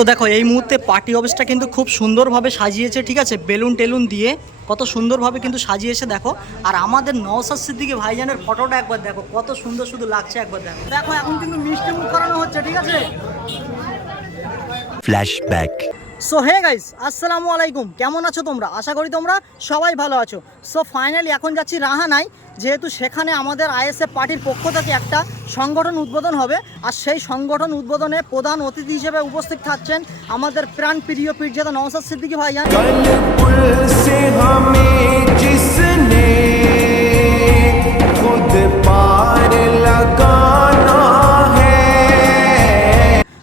তো দেখো এই মুহূর্তে পার্টি অফিসটা কিন্তু খুব সুন্দরভাবে সাজিয়েছে, ঠিক আছে, বেলুন টেলুন দিয়ে কত সুন্দরভাবে কিন্তু সাজিয়েছে দেখো। আর আমাদের নওশাদ সিদ্দিকী ভাইজানের ফটোটা একবার দেখো, কত সুন্দর শুধু লাগছে, একবার দেখো। দেখো এখন কিন্তু মিষ্টি মুখ করানো হচ্ছে, ঠিক আছে। ফ্ল্যাশব্যাক। সো হে গাইস, আসসালামু আলাইকুম, কেমন আছো তোমরা? আশা করি তোমরা সবাই ভালো আছো। সো ফাইনালি এখন যাচ্ছি রাহানায়, যেহেতু সেখানে আমাদের আইএসএফ পার্টির পক্ষ থেকে একটা সংগঠন উদ্বোধন হবে। আর সেই সংগঠন উদ্বোধনে প্রধান অতিথি হিসেবে উপস্থিত থাকছেন আমাদের প্রাণ প্রিয় পীরজাদা নওশাদ সিদ্দিকী ভাইজান।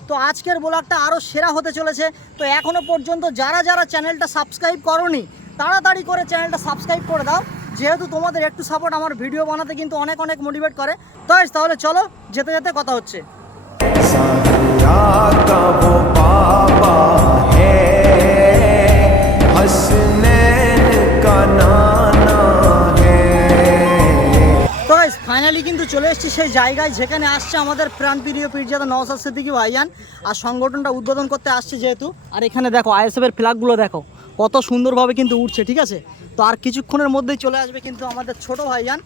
তো আজকের ব্লগটা আরও সেরা হতে চলেছে। তো এখনও পর্যন্ত যারা যারা চ্যানেলটা সাবস্ক্রাইব করোনি তাড়াতাড়ি করে চ্যানেলটা সাবস্ক্রাইব করে দাও, যেহেতু তোমাদের একটু সাপোর্ট আমার ভিডিও বানাতে কিন্তু অনেক অনেক মোটিভেট করে। তাহলে চলো যেতে যেতে কথা হচ্ছে। ফাইনালি কিন্তু চলে এসেছি সেই জায়গায় যেখানে আসছে আমাদের প্রাণপ্রিয় পীরজাদা নওশাদ সিদ্দিকী ভাইজান, আর সংগঠনটা উদ্বোধন করতে আসছে যেহেতু। আর এখানে দেখো আইএসএফের ফ্ল্যাগগুলো দেখো কত সুন্দরভাবে কিন্তু উঠছে, ঠিক আছে। তো আর কিছুক্ষণের মধ্যেই চলে আসবে কিন্তু আমাদের ছোট ভাইজান।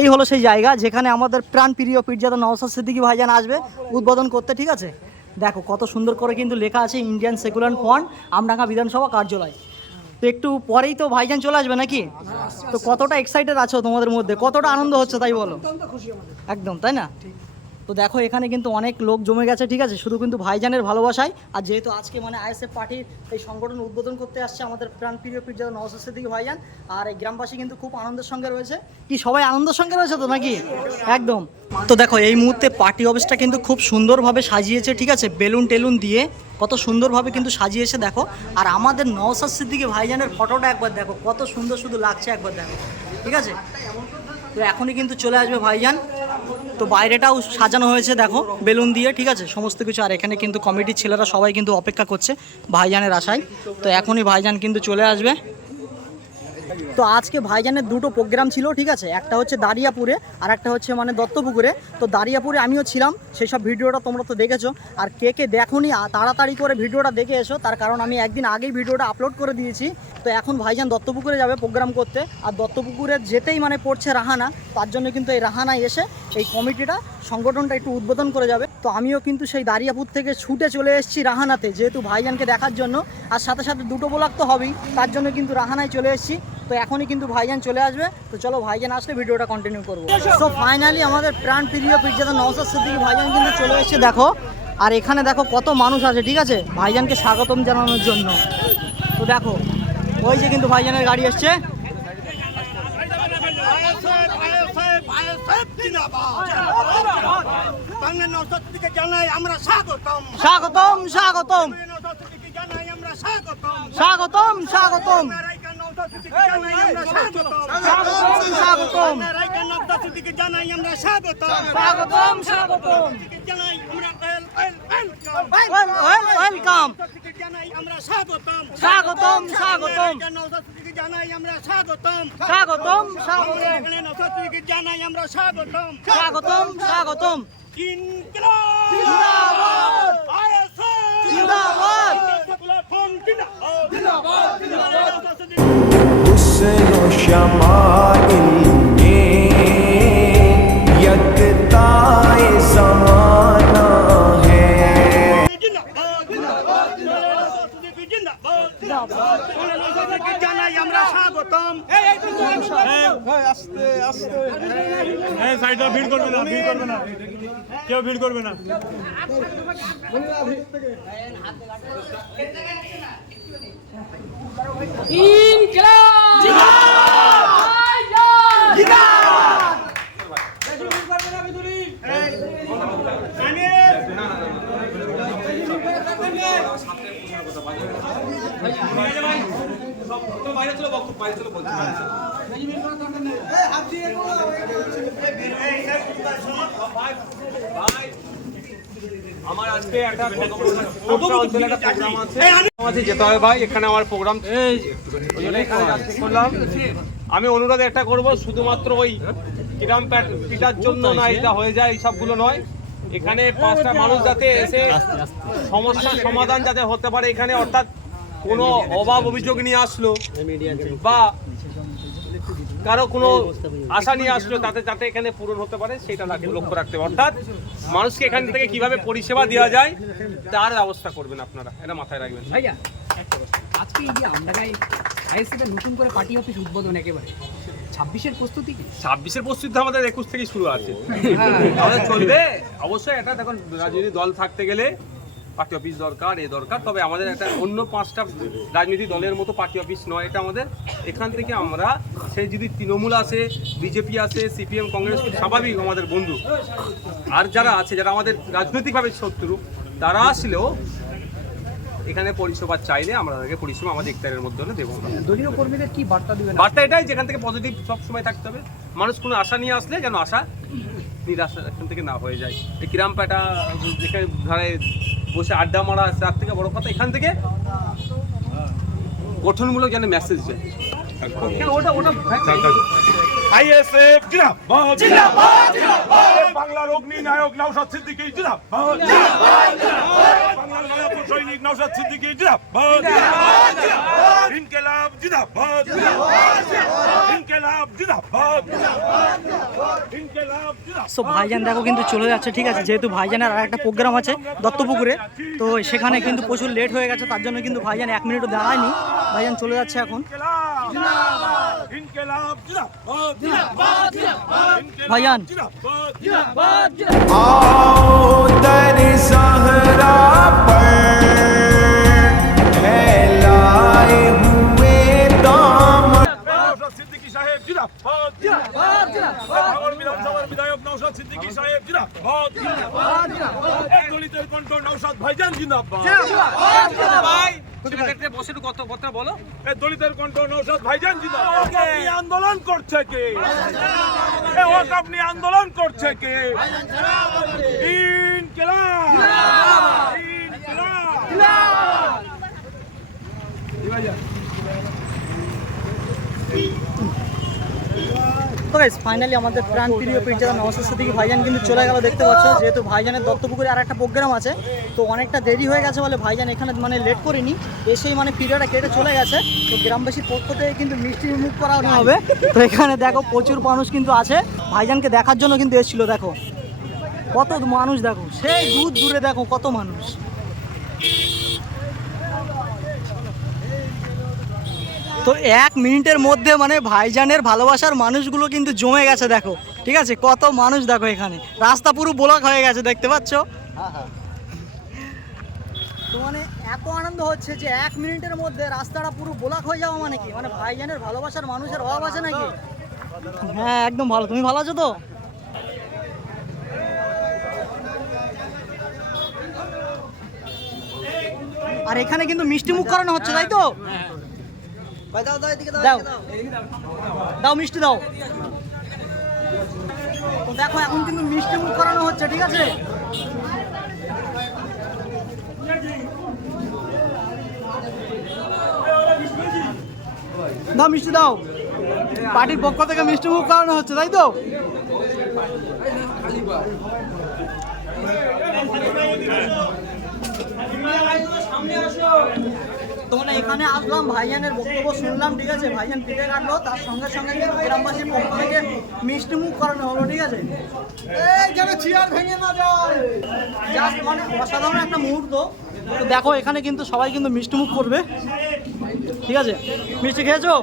এই হলো সেই জায়গা যেখানে আমাদের প্রাণপ্রিয় পীরজাদা নওশাদ সিদ্দিকী ভাইজান আসবে উদ্বোধন করতে, ঠিক আছে। দেখো কত সুন্দর করে কিন্তু লেখা আছে ইন্ডিয়ান সেকুলার ফ্রন্ট, আমডাঙ্গা বিধানসভা কার্যালয়। তো একটু পরেই তো ভাইজান চলে আসবে নাকি? তো কতটা এক্সাইটেড আছো তোমাদের মধ্যে, কতটা আনন্দ হচ্ছে তাই বলো? একদম, তাই না? তো দেখো এখানে কিন্তু অনেক লোক জমে গেছে, ঠিক আছে, শুধু কিন্তু ভাইজানের ভালোবাসায়। আর যেহেতু আজকে মানে আইএসএফ পার্টির এই সংগঠন উদ্বোধন করতে আসছে আমাদের প্রাণপ্রিয় পীরজাদা নওশাদ সিদ্দিকী ভাইজান, আর এই গ্রামবাসী কিন্তু খুব আনন্দের সঙ্গে রয়েছে। কি সবাই আনন্দের সঙ্গে রয়েছে তো নাকি? একদম। তো দেখো এই মুহূর্তে পার্টি অফিসটা কিন্তু খুব সুন্দরভাবে সাজিয়েছে, ঠিক আছে, বেলুন টেলুন দিয়ে কত সুন্দরভাবে কিন্তু সাজিয়েছে দেখো। আর আমাদের নওশাদ সিদ্দিকী ভাইজানের ফটোটা একবার দেখো, কত সুন্দর শুধু লাগছে, একবার দেখো, ঠিক আছে। তো এখনই কিন্তু চলে আসবে ভাইজান। তো বাইরেটাও সাজানো হয়েছে দেখো বেলুন দিয়ে, ঠিক আছে, সমস্ত কিছু। আর এখানে কিন্তু কমিটির ছেলেরা সবাই কিন্তু অপেক্ষা করছে ভাইজানের আশায়। তো এখনই ভাইজান কিন্তু চলে আসবে। তো আজকে ভাইজানের দুটো প্রোগ্রাম ছিল, ঠিক আছে, একটা হচ্ছে দারিয়াপুরে আর একটা হচ্ছে মানে দত্তপুকুরে। তো দারিয়াপুরে আমিও ছিলাম, সেই সব ভিডিওটা তোমরা তো দেখেছো। আর কে কে দেখোনি তাড়াতাড়ি করে ভিডিওটা দেখে এসো, তার কারণ আমি একদিন আগেই ভিডিওটা আপলোড করে দিয়েছি। তো এখন ভাইজান দত্তপুকুরে যাবে প্রোগ্রাম করতে, আর দত্তপুকুরে যেতেই মানে পড়ছে রাহানা, তার জন্য কিন্তু এই রাহানায় এসে এই কমিটিটা সংগঠনটা একটু উদ্বোধন করে যাবে। তো আমিও কিন্তু সেই দারিয়াপুর থেকে ছুটে চলে এসেছি রাহানাতে, যেহেতু ভাইজানকে দেখার জন্য। আর সাথে সাথে দুটো ব্লগ তো হবেই, তার জন্য কিন্তু রাহানায় চলে এসেছি। তো এখনই কিন্তু ভাইজান চলে আসবে। তো চলো ভাইজান আসলে ভিডিওটা কন্টিনিউ করবো। তো ফাইনালি আমাদের প্রাণ প্রিয় পীরজাদা নওশাদ সিদ্দিকী ভাইজান কিন্তু চলে এসেছে দেখো। আর এখানে দেখো কত মানুষ আছে, ঠিক আছে, ভাইজানকে স্বাগতম জানানোর জন্য। তো দেখো ওই যে কিন্তু ভাইজানের গাড়ি আসছে। স্বাগতম স্বাগতম স্বাগতম স্বাগতম ওয়েলকাম, স্বাগতম স্বাগতম স্বাগতম স্বাগতম স্বাগতম স্বাগতম। ভিড় করবে না, ভিড় করবে না, কেউ ভিড় করবে না। বাইরে চলো বক্তব্য, বাইরে চলো বলছি। আমার আজকে একটা অঞ্চলে একটা প্রোগ্রাম আছে, আমাকে যেতে হবে ভাই, এখানে আমার প্রোগ্রাম ওই জন্য এখানে যাচ্ছি করলাম। আমি অনুরোধ একটা করব, শুধুমাত্র ওই গ্রাম পিটার জন্য না এটা হয়ে যায় এইসবগুলো নয়, এখানে 5টা মানুষ যাতে এসে সমস্যার সমাধান যাতে হতে পারে এখানে, অর্থাৎ কোনো অভাব অভিযোগ নিয়ে আসলো বা কারো কোনো আশা নিয়ে আসলো তাতে যাতে এখানে পূরণ হতে পারে সেটা লক্ষ্য রাখতে হবে, অর্থাৎ মানুষকে এখান থেকে কিভাবে পরিষেবা দেওয়া যায় তার ব্যবস্থা করবেন আপনারা, এটা মাথায় রাখবেন। ভাইয়া আজকে এই যে আমডাঙ্গায় আইএসএফের নতুন করে পার্টি অফিস উদ্বোধন, একেবারে 26-এর প্রস্তুতি কি? 26-এর প্রস্তুতি আমাদের 21 থেকেই শুরু আছে, আমাদের চলবে অবশ্যই। এটা দেখুন, রাজনৈতিক দল থাকতে গেলে পার্টি অফিস দরকার, দরকার, তবে আমাদের একটা অন্য 5টা রাজনৈতিক দলের মতো পার্টি অফিস নয় এটা আমাদের। এখান থেকে আমরা সেই যদি তৃণমূল আসে, বিজেপি আসে, সিপিএম, কংগ্রেস, স্বাভাবিক আমাদের বন্ধু, আর যারা আছে যারা আমাদের রাজনৈতিকভাবে শত্রু, তারা আসলেও এখানে পরিষেবা চাইলে আমরা তাদেরকে পরিষেবা আমাদের ইফতারের মধ্যে দেবো। দলীয় কর্মীদের কি বার্তা দিবেন? বার্তা এটাই, যেখান থেকে পজিটিভ সব সময় থাকতে হবে, মানুষ কোনো আশা নিয়ে আসলে যেন আশা নিরাশা এখান থেকে না হয়ে যায়। এই কিরামপেটা যেখানে ধারে বসে আড্ডা মারা, তার থেকে বড় কথা এখান থেকে গঠনমূলক যেন মেসেজ যায়। আইএসএফ জিন্দাবাদ, জিন্দাবাদ, জিন্দাবাদ। বাংলার অগ্নি নায়ক নওশাদ সিদ্দিকী জিন্দাবাদ, জিন্দাবাদ, জিন্দাবাদ। বাংলার নায়ক সৈনিক নওশাদ সিদ্দিকী জিন্দাবাদ, জিন্দাবাদ, জিন্দাবাদ। ইনকিলাব জিন্দাবাদ, জিন্দাবাদ, জিন্দাবাদ। ইনকিলাব জিন্দাবাদ, জিন্দাবাদ, জিন্দাবাদ। ইনকিলাব জিন্দাবাদ। সো ভাইজান দেখো কিন্তু চলে যাচ্ছে, ঠিক আছে, যেহেতু ভাইজানের আর একটা প্রোগ্রাম আছে দত্তপুকুরে, তো সেখানে কিন্তু প্রচুর লেট হয়ে গেছে, তার জন্য কিন্তু ভাইজান 1 মিনিটও দাঁড়ায়নি, ভাইজান চলে যাচ্ছে এখন। ইনকিলাব জিন্দাবাদ, জিন্দাবাদ, জিন্দাবাদ। ভাইজান জিন্দাবাদ, জিন্দাবাদ। आओ दर सहरा पर फैलाए हुए दामन। নওশাদ সিদ্দিকী সাহেব জিন্দাবাদ, জিন্দাবাদ, জিন্দাবাদ। ভাঙড় বিধানসভার বিধায়ক নওশাদ সিদ্দিকী সাহেব জিন্দাবাদ, জিন্দাবাদ, জিন্দাবাদ। এক দলিতের কণ্ঠ নওশাদ ভাইজান জিন্দাবাদ, ভাই সেক্রেটারি বসে একটু কথা বলো। এই দলিতের কণ্ঠ নওশাদ ভাইজান জিন্দাবাদ। আপনি আন্দোলন করছে কে? এই ওয়াকফ নিয়ে আন্দোলন করছে কে? ইনকিলাব, ইনকিলাব। তো গাইস ফাইনালি আমাদের প্রাণ প্রিয় পীরজাদা নওশাদ সিদ্দিকী ভাইজান কিন্তু চলে গেল, দেখতে পাচ্ছ, যেহেতু ভাইজানের দত্তপুকুরে আর একটা প্রোগ্রাম আছে, তো অনেকটা দেরি হয়ে গেছে বলে ভাইজান এখানে মানে লেট করেনি, এসেই মানে পিরিয়ডটা কেটে চলে গেছে। তো গ্রামবাসীর পক্ষ থেকে কিন্তু মিষ্টি মুখ করানো হবে। তো এখানে দেখো প্রচুর মানুষ কিন্তু আছে, ভাইজানকে দেখার জন্য কিন্তু এসেছিল, দেখো কত মানুষ, দেখো সেই দূর দূরে দেখো কত মানুষ। তো 1 মিনিটের মধ্যে মানে ভাইজানের ভালোবাসার মানুষগুলো কিন্তু জমে গেছে, দেখো ঠিক আছে, কত মানুষ দেখো, এখানে রাস্তা পুরো ব্লক হয়ে গেছে, দেখতে পাচ্ছ। তো মানে এত আনন্দ হচ্ছে যে 1 মিনিটের মধ্যে রাস্তাটা পুরো ব্লক হয়ে যাওয়া মানে কি, মানে ভাইজানের ভালোবাসার মানুষের অভাব আছে নাকি? হ্যাঁ একদম ভালো, তুমি ভালো আছো তো? আর এখানে কিন্তু মিষ্টি মুখ করানো হচ্ছে, তাই তো? দাও দাও মিষ্টি দাও। তো দেখো এখন কিন্তু মিষ্টি মুখ করানো হচ্ছে, ঠিক আছে। দাও মিষ্টি দাও, পার্টির পক্ষ থেকে মিষ্টি মুখ করানো হচ্ছে, তাই তো? তো মানে এখানে আসলাম, ভাইজানের বক্তব্য শুনলাম, ঠিক আছে, ভাইজান পিঠে কাটলো, তার সঙ্গে সঙ্গে কিন্তু গ্রামবাসীর পক্ষ থেকে মিষ্টি মুখ করানো হলো, ঠিক আছে। এই যেন চেয়ার ভেঙে না যায়, জাস্ট মানে অসাধারণ একটা মুহূর্ত। তো দেখো এখানে কিন্তু সবাই কিন্তু মিষ্টি মুখ করবে, ঠিক আছে। মিষ্টি খেয়েছো?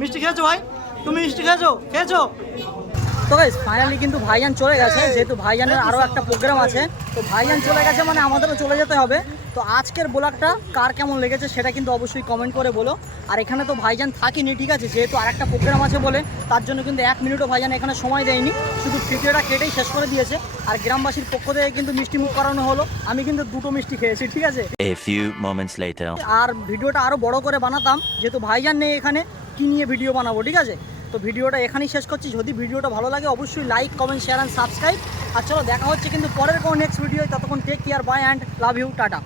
মিষ্টি খেয়েছো ভাই? তুমি মিষ্টি খেয়েছো? তো গাইস ফাইনালি কিন্তু ভাইজান চলে গেছে, যেহেতু ভাইজানের আরও একটা প্রোগ্রাম আছে, তো ভাইজান চলে গেছে মানে আমাদেরও চলে যেতে হবে। তো আজকের ব্লগটা কার কেমন লেগেছে সেটা কিন্তু অবশ্যই কমেন্ট করে বলো। আর এখানে তো ভাইজান থাকিনি, ঠিক আছে, যেহেতু আর একটা প্রোগ্রাম আছে বলে তার জন্য কিন্তু 1 মিনিটও ভাইজান এখানে সময় দেয়নি, শুধু ভিডিওটা কেটেই শেষ করে দিয়েছে। আর গ্রামবাসীর পক্ষ থেকে কিন্তু মিষ্টি মুখ করানো হলো, আমি কিন্তু 2টো মিষ্টি খেয়েছি, ঠিক আছে। A few moments later. আর ভিডিওটা আরও বড় করে বানাতাম, যেহেতু ভাইজান নেই এখানে, কি নিয়ে ভিডিও বানাবো, ঠিক আছে। তো ভিডিওটা এখানেই শেষ করছি। যদি ভিডিওটা ভালো লাগে অবশ্যই like, comment, share and subscribe. আর চলো দেখা হচ্ছে কিন্তু পরের কোনো নেক্সট ভিডিও। ততক্ষণ take care, bye and love you, tata.